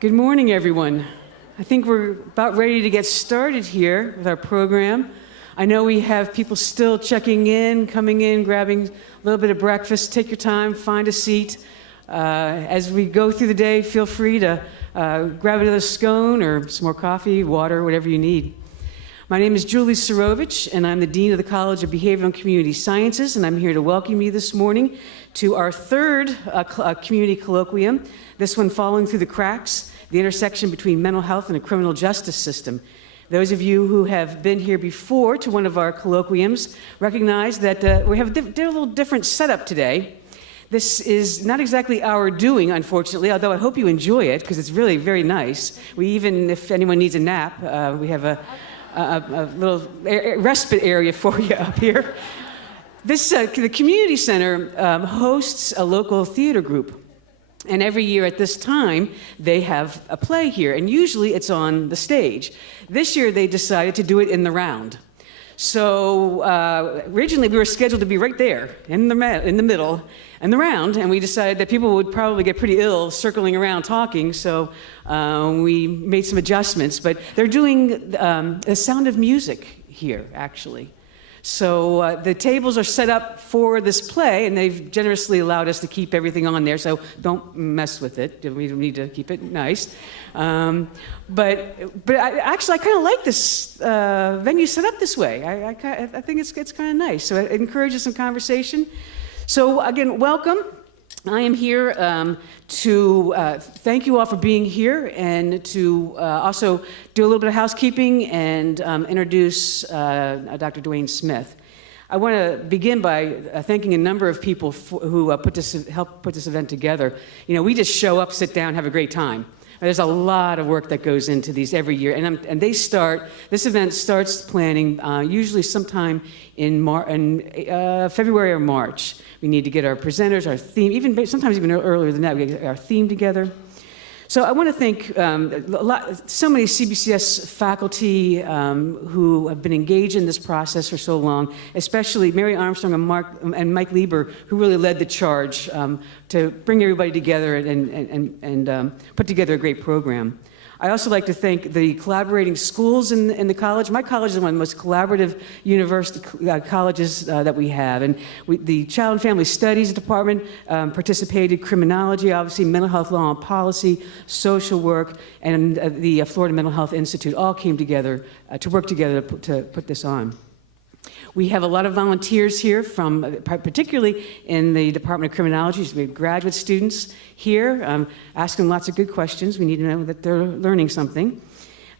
Good morning, everyone. I think we're about ready to get started here with our program. I know we have people still checking in, coming in, grabbing a little bit of breakfast. Take your time, find a seat. As we go through the day, feel free to grab another scone or some more coffee, water, whatever you need. My name is Julie Surovich, and I'm the Dean of the College of Behavioral and Community Sciences, and I'm here to welcome you this morning to our third community colloquium, this one following through the cracks, the intersection between mental health and the criminal justice system. Those of you who have been here before to one of our colloquiums recognize that we have a little different setup today. This is not exactly our doing, unfortunately, although I hope you enjoy it, because it's really very nice. We even, if anyone needs a nap, we have a little respite area for you up here. The community center hosts a local theater group. And every year at this time, they have a play here, and usually it's on the stage. This year, they decided to do it in the round. So originally, we were scheduled to be right there, in the middle, in the round, and we decided that people would probably get pretty ill circling around talking, so we made some adjustments. But they're doing The Sound of Music here, actually. So the tables are set up for this play, and they've generously allowed us to keep everything on there, so don't mess with it. We don't need to keep it nice. But I kind of like this venue set up this way. I think it's kind of nice, so it encourages some conversation. So again, welcome. I am here to thank you all for being here, and to also do a little bit of housekeeping and introduce Dr. Dwayne Smith. I want to begin by thanking a number of people who helped put this event together. You know, we just show up, sit down, have a great time. There's a lot of work that goes into these every year, and this event starts planning usually sometime in February or March. We need to get our presenters, our theme, sometimes even earlier than that, we get our theme together. So I want to thank so many CBCS faculty who have been engaged in this process for so long, especially Mary Armstrong and Mike Lieber, who really led the charge to bring everybody together and put together a great program. I also like to thank the collaborating schools in the college. My college is one of the most collaborative university colleges that we have. And the Child and Family Studies Department participated, criminology, obviously, mental health law and policy, social work, and the Florida Mental Health Institute all came together to work together to put this on. We have a lot of volunteers here, particularly in the Department of Criminology. We have graduate students here asking lots of good questions. We need to know that they're learning something.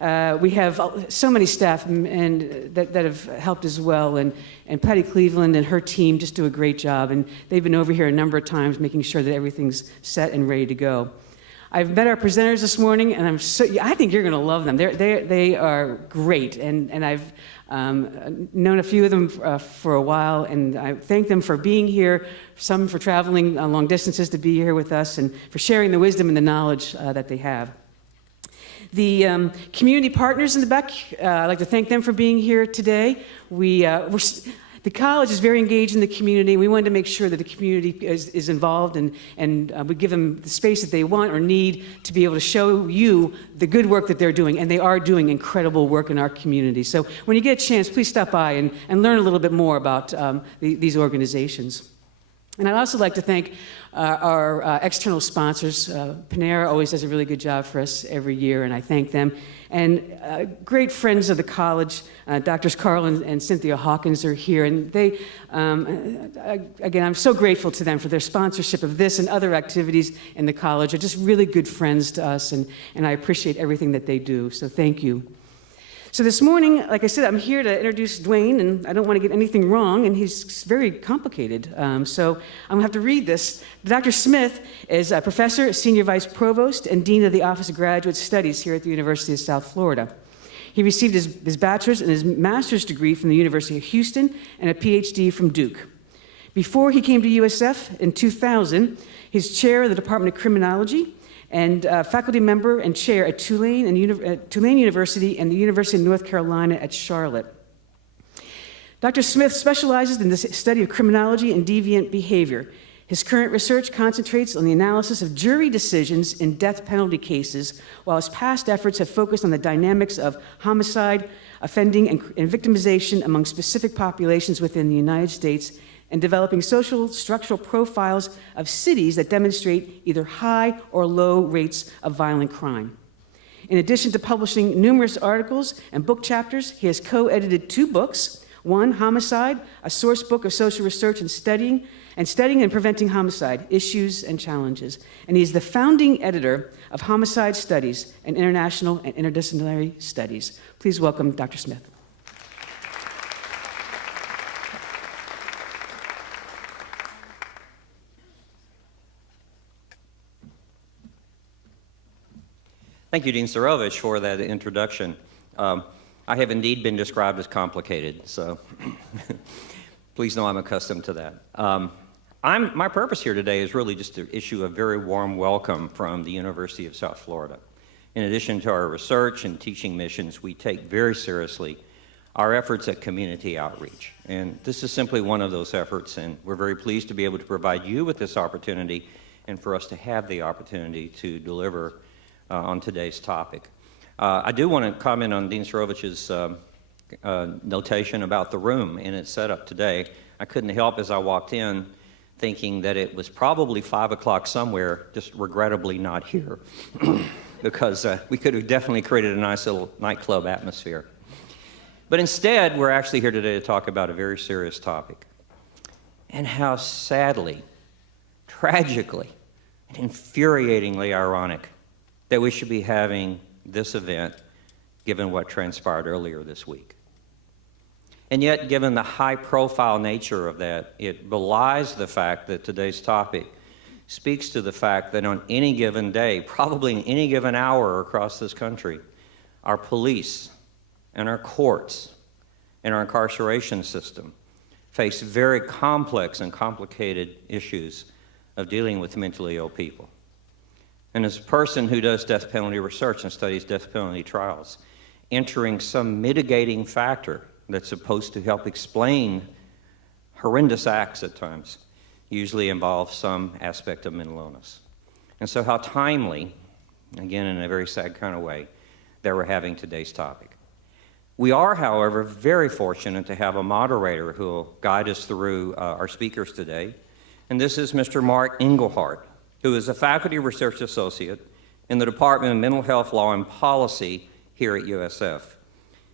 We have so many staff that have helped as well, and Patty Cleveland and her team just do a great job, and they've been over here a number of times making sure that everything's set and ready to go. I've met our presenters this morning, and I think you're going to love them. They are great, and I've known a few of them for a while, and I thank them for being here, some for traveling long distances to be here with us, and for sharing the wisdom and the knowledge that they have. The community partners in the back, I'd like to thank them for being here today. The college is very engaged in the community. We wanted to make sure that the community is involved, and we give them the space that they want or need to be able to show you the good work that they're doing, and they are doing incredible work in our community. So when you get a chance, please stop by and learn a little bit more about these organizations. And I'd also like to thank our external sponsors. Panera always does a really good job for us every year, and I thank them. And great friends of the college, Drs. Carl and Cynthia Hawkins are here, and they, again, I'm so grateful to them for their sponsorship of this and other activities in the college. They're just really good friends to us, and I appreciate everything that they do, so thank you. So this morning, like I said, I'm here to introduce Dwayne, and I don't want to get anything wrong, and he's very complicated. So I'm going to have to read this. Dr. Smith is a professor, senior vice provost, and dean of the Office of Graduate Studies here at the University of South Florida. He received his bachelor's and his master's degree from the University of Houston and a PhD from Duke. Before he came to USF in 2000, he's chair of the Department of Criminology, and faculty member and chair at Tulane University and the University of North Carolina at Charlotte. Dr. Smith specializes in the study of criminology and deviant behavior. His current research concentrates on the analysis of jury decisions in death penalty cases, while his past efforts have focused on the dynamics of homicide, offending, and victimization among specific populations within the United States, and developing social structural profiles of cities that demonstrate either high or low rates of violent crime. In addition to publishing numerous articles and book chapters, he has co-edited 2 books. One, Homicide, a source book of social research and studying and preventing homicide, issues and challenges. And he's the founding editor of Homicide Studies, an international and interdisciplinary studies. Please welcome Dr. Smith. Thank you, Dean Surovich, for that introduction. I have indeed been described as complicated, so please know I'm accustomed to that. My purpose here today is really just to issue a very warm welcome from the University of South Florida. In addition to our research and teaching missions, we take very seriously our efforts at community outreach. And this is simply one of those efforts, and we're very pleased to be able to provide you with this opportunity and for us to have the opportunity to deliver on today's topic. I do want to comment on Dean Surovich's notation about the room and its setup today. I couldn't help as I walked in thinking that it was probably 5 o'clock somewhere, just regrettably not here, because we could have definitely created a nice little nightclub atmosphere. But instead, we're actually here today to talk about a very serious topic, and how sadly, tragically, and infuriatingly ironic that we should be having this event given what transpired earlier this week. And yet, given the high-profile nature of that, it belies the fact that today's topic speaks to the fact that on any given day, probably in any given hour across this country, our police and our courts and our incarceration system face very complex and complicated issues of dealing with mentally ill people. And as a person who does death penalty research and studies death penalty trials, entering some mitigating factor that's supposed to help explain horrendous acts at times usually involves some aspect of mental illness. And so how timely, again in a very sad kind of way, that we're having today's topic. We are, however, very fortunate to have a moderator who will guide us through our speakers today. And this is Mr. Mark Engelhardt, who is a faculty research associate in the Department of Mental Health Law and Policy here at USF.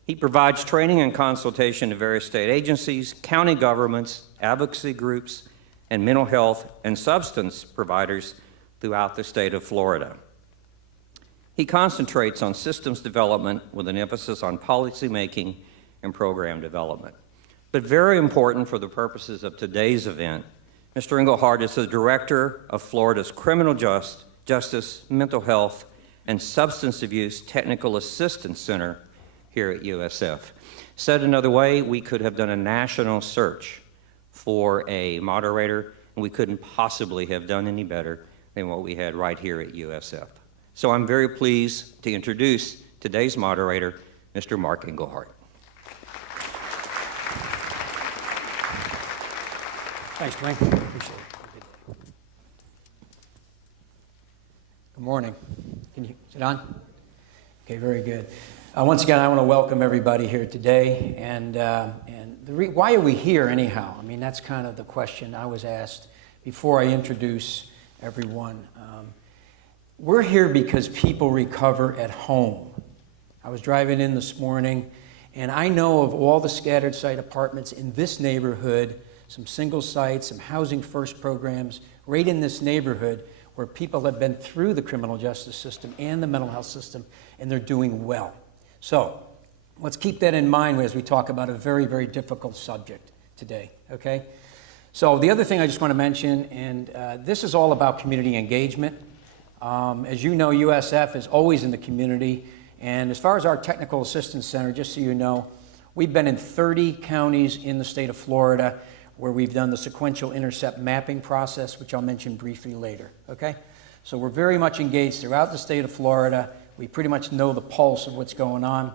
He provides training and consultation to various state agencies, county governments, advocacy groups, and mental health and substance providers throughout the state of Florida. He concentrates on systems development with an emphasis on policy making and program development. But very important for the purposes of today's event, Mr. Engelhardt is the director of Florida's Criminal Justice, Mental Health, and Substance Abuse Technical Assistance Center here at USF. Said another way, we could have done a national search for a moderator, and we couldn't possibly have done any better than what we had right here at USF. So I'm very pleased to introduce today's moderator, Mr. Mark Engelhardt. Thanks, Dwayne. Appreciate it. Good morning. Can you sit on? Okay, very good. Once again, I want to welcome everybody here today. And why are we here anyhow? I mean, that's kind of the question I was asked before I introduce everyone. We're here because people recover at home. I was driving in this morning, and I know of all the scattered site apartments in this neighborhood, some single sites, some housing first programs, right in this neighborhood where people have been through the criminal justice system and the mental health system, and they're doing well. So let's keep that in mind as we talk about a very, very difficult subject today, okay? So the other thing I just want to mention, and this is all about community engagement. As you know, USF is always in the community, and as far as our Technical Assistance Center, just so you know, we've been in 30 counties in the state of Florida where we've done the sequential intercept mapping process, which I'll mention briefly later, okay? So we're very much engaged throughout the state of Florida. We pretty much know the pulse of what's going on.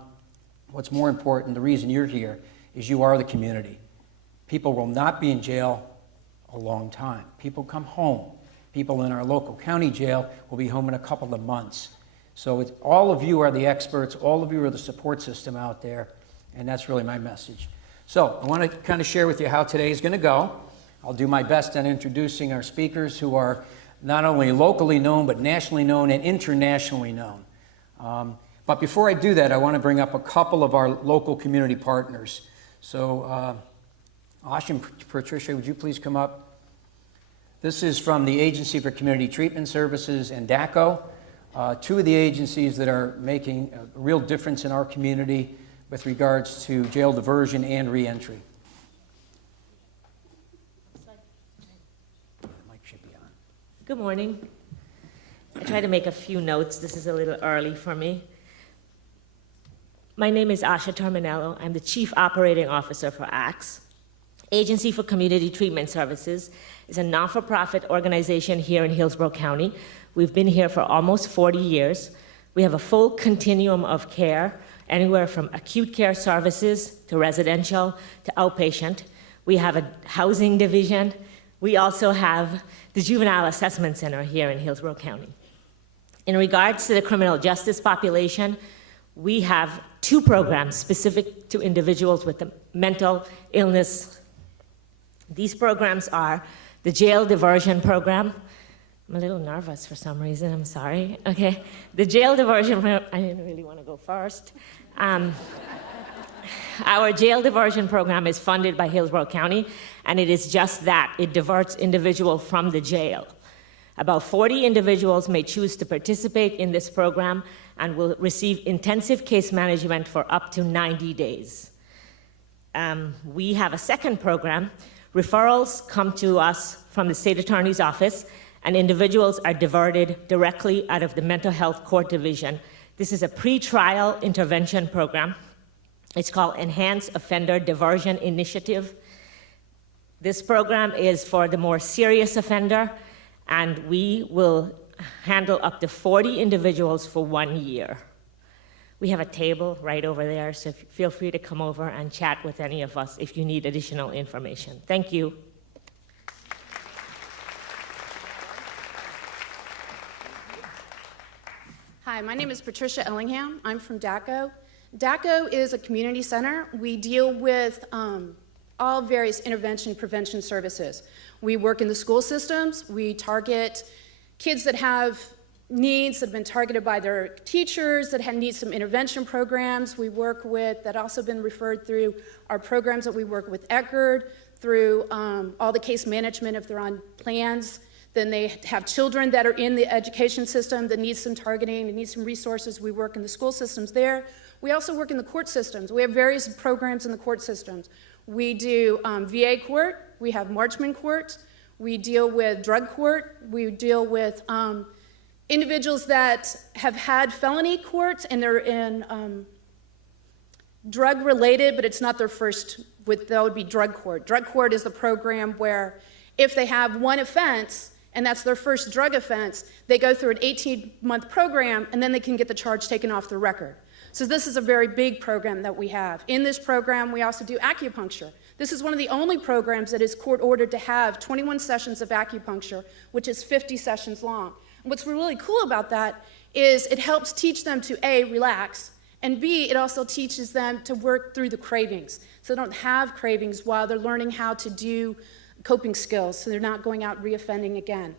What's more important, the reason you're here, is you are the community. People will not be in jail a long time. People come home. People in our local county jail will be home in a couple of months. So all of you are the experts, all of you are the support system out there, and that's really my message. So I want to kind of share with you how today is going to go. I'll do my best in introducing our speakers who are not only locally known, but nationally known and internationally known. But before I do that, I want to bring up a couple of our local community partners. So Ash and Patricia, would you please come up? This is from the Agency for Community Treatment Services and Dachau, two of the agencies that are making a real difference in our community with regards to jail diversion and reentry. Good morning. I tried to make a few notes. This is a little early for me. My name is Asha Terminello. I'm the Chief Operating Officer for ACTS. Agency for Community Treatment Services is a not-for-profit organization here in Hillsborough County. We've been here for almost 40 years. We have a full continuum of care, anywhere from acute care services to residential to outpatient. We have a housing division. We also have the Juvenile Assessment Center here in Hillsborough County. In regards to the criminal justice population, we have two programs specific to individuals with a mental illness. These programs are the Jail Diversion Program. I'm a little nervous for some reason, I'm sorry. Okay, the Jail Diversion Program, I didn't really want to go first. Our Jail Diversion Program is funded by Hillsborough County, and it is just that. It diverts individuals from the jail. About 40 individuals may choose to participate in this program and will receive intensive case management for up to 90 days. We have a second program. Referrals come to us from the State Attorney's Office, and individuals are diverted directly out of the Mental Health Court Division. This is a pre-trial intervention program. It's called Enhanced Offender Diversion Initiative. This program is for the more serious offender, and we will handle up to 40 individuals for 1 year. We have a table right over there, so feel free to come over and chat with any of us if you need additional information. Thank you. Hi, my name is Patricia Ellingham. I'm from Dachau. Dachau is a community center. We deal with all various intervention prevention services. We work in the school systems. We target kids that have needs that have been targeted by their teachers, that need some intervention programs. We work with, that also been referred through our programs that we work with ECHRD, through all the case management if they're on plans. Then they have children that are in the education system that need some targeting, that need some resources. We work in the school systems there. We also work in the court systems. We have various programs in the court systems. We do VA court, we have Marchman court, we deal with drug court, we deal with individuals that have had felony courts and they're in drug related, but it's not their first, that would be drug court. Drug court is the program where if they have one offense, and that's their first drug offense, they go through an 18-month program, and then they can get the charge taken off the record. So this is a very big program that we have. In this program, we also do acupuncture. This is one of the only programs that is court-ordered to have 21 sessions of acupuncture, which is 50 sessions long. And what's really cool about that is it helps teach them to, A, relax, and B, it also teaches them to work through the cravings. So they don't have cravings while they're learning how to do coping skills, so they're not going out reoffending again.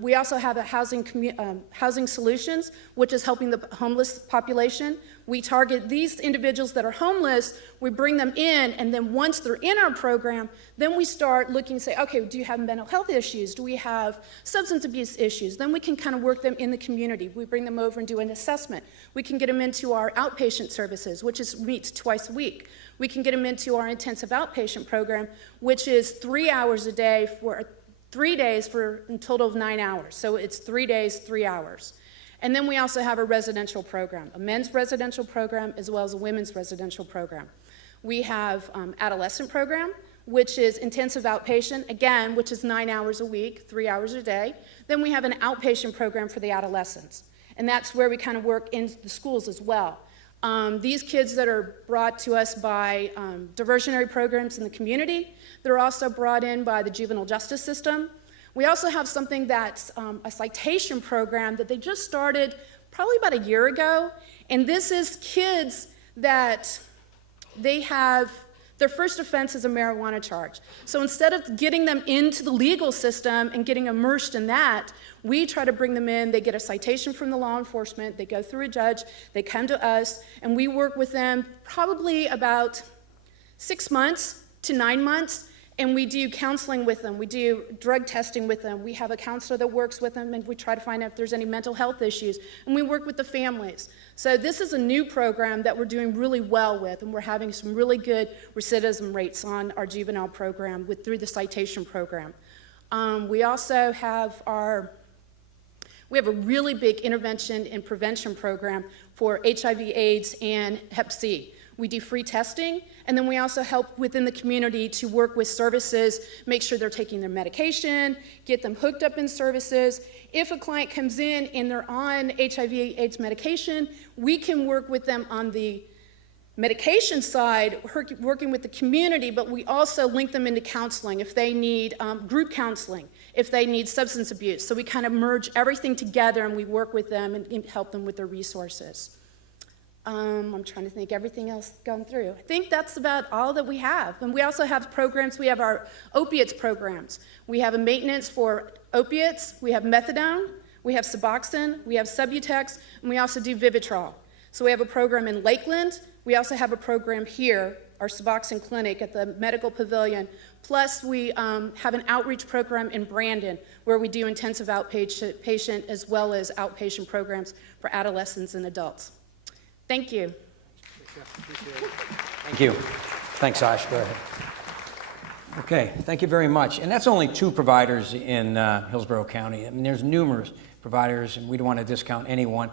We also have a housing solutions, which is helping the homeless population. We target these individuals that are homeless, we bring them in, and then once they're in our program, then we start looking and say, okay, do you have mental health issues? Do we have substance abuse issues? Then we can kind of work them in the community. We bring them over and do an assessment. We can get them into our outpatient services, which meets twice a week. We can get them into our intensive outpatient program, which is 3 hours a day for 3 days for a total of 9 hours. So it's 3 days, 3 hours. And then we also have a residential program, a men's residential program as well as a women's residential program. We have adolescent program, which is intensive outpatient, again, which is 9 hours a week, 3 hours a day. Then we have an outpatient program for the adolescents. And that's where we kind of work in the schools as well. These kids that are brought to us by diversionary programs in the community, they're also brought in by the juvenile justice system. We also have something that's a citation program that they just started probably about a year ago, and this is kids that they have, their first offense is a marijuana charge. So instead of getting them into the legal system and getting immersed in that, we try to bring them in. They get a citation from the law enforcement, they go through a judge, they come to us, and we work with them probably about 6 months to 9 months, and we do counseling with them, we do drug testing with them, we have a counselor that works with them, and we try to find out if there's any mental health issues, and we work with the families. So this is a new program that we're doing really well with, and we're having some really good recidivism rates on our juvenile program through the citation program. We also have we have a really big intervention and prevention program for HIV/AIDS and Hep C. We do free testing, and then we also help within the community to work with services, make sure they're taking their medication, get them hooked up in services. If a client comes in and they're on HIV/AIDS medication, we can work with them on the medication side, working with the community, but we also link them into counseling if they need group counseling, if they need substance abuse. So we kind of merge everything together and we work with them and help them with their resources. I'm trying to think everything else gone through. I think that's about all that we have. And we also have programs, we have our opiates programs. We have a maintenance for opiates, we have methadone, we have Suboxone, we have Subutex, and we also do Vivitrol. So we have a program in Lakeland. We also have a program here, our Suboxone clinic at the Medical Pavilion. Plus, we have an outreach program in Brandon where we do intensive outpatient as well as outpatient programs for adolescents and adults. Thank you. Thank you. Thanks, Ash. Go ahead. Okay, thank you very much. And that's only 2 providers in Hillsborough County. I mean, there's numerous providers, and we don't want to discount anyone.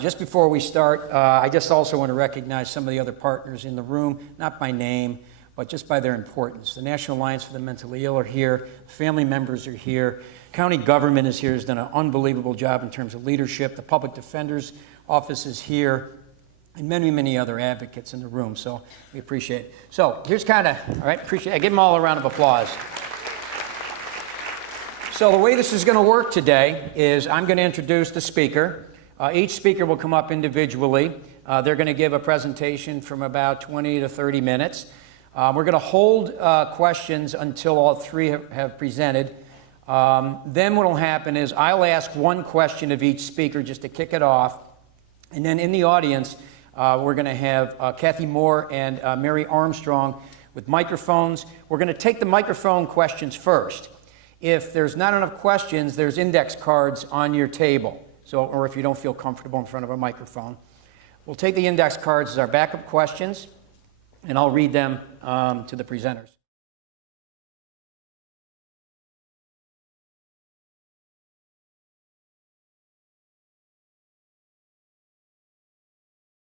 Just before we start, I just also want to recognize some of the other partners in the room, not by name, but just by their importance. The National Alliance for the Mentally Ill are here. Family members are here. County government is here, has done an unbelievable job in terms of leadership. The Public Defender's Office is here, and many, many other advocates in the room, so we appreciate it. So here's kind of, all right, appreciate it. Give them all a round of applause. So the way this is going to work today is I'm going to introduce the speaker. Each speaker will come up individually. They're going to give a presentation from about 20 to 30 minutes. We're going to hold questions until all 3 have presented. Then what will happen is I'll ask 1 question of each speaker just to kick it off. And then in the audience, we're going to have Kathy Moore and Mary Armstrong with microphones. We're going to take the microphone questions first. If there's not enough questions, there's index cards on your table. So, or if you don't feel comfortable in front of a microphone. We'll take the index cards as our backup questions, and I'll read them to the presenters.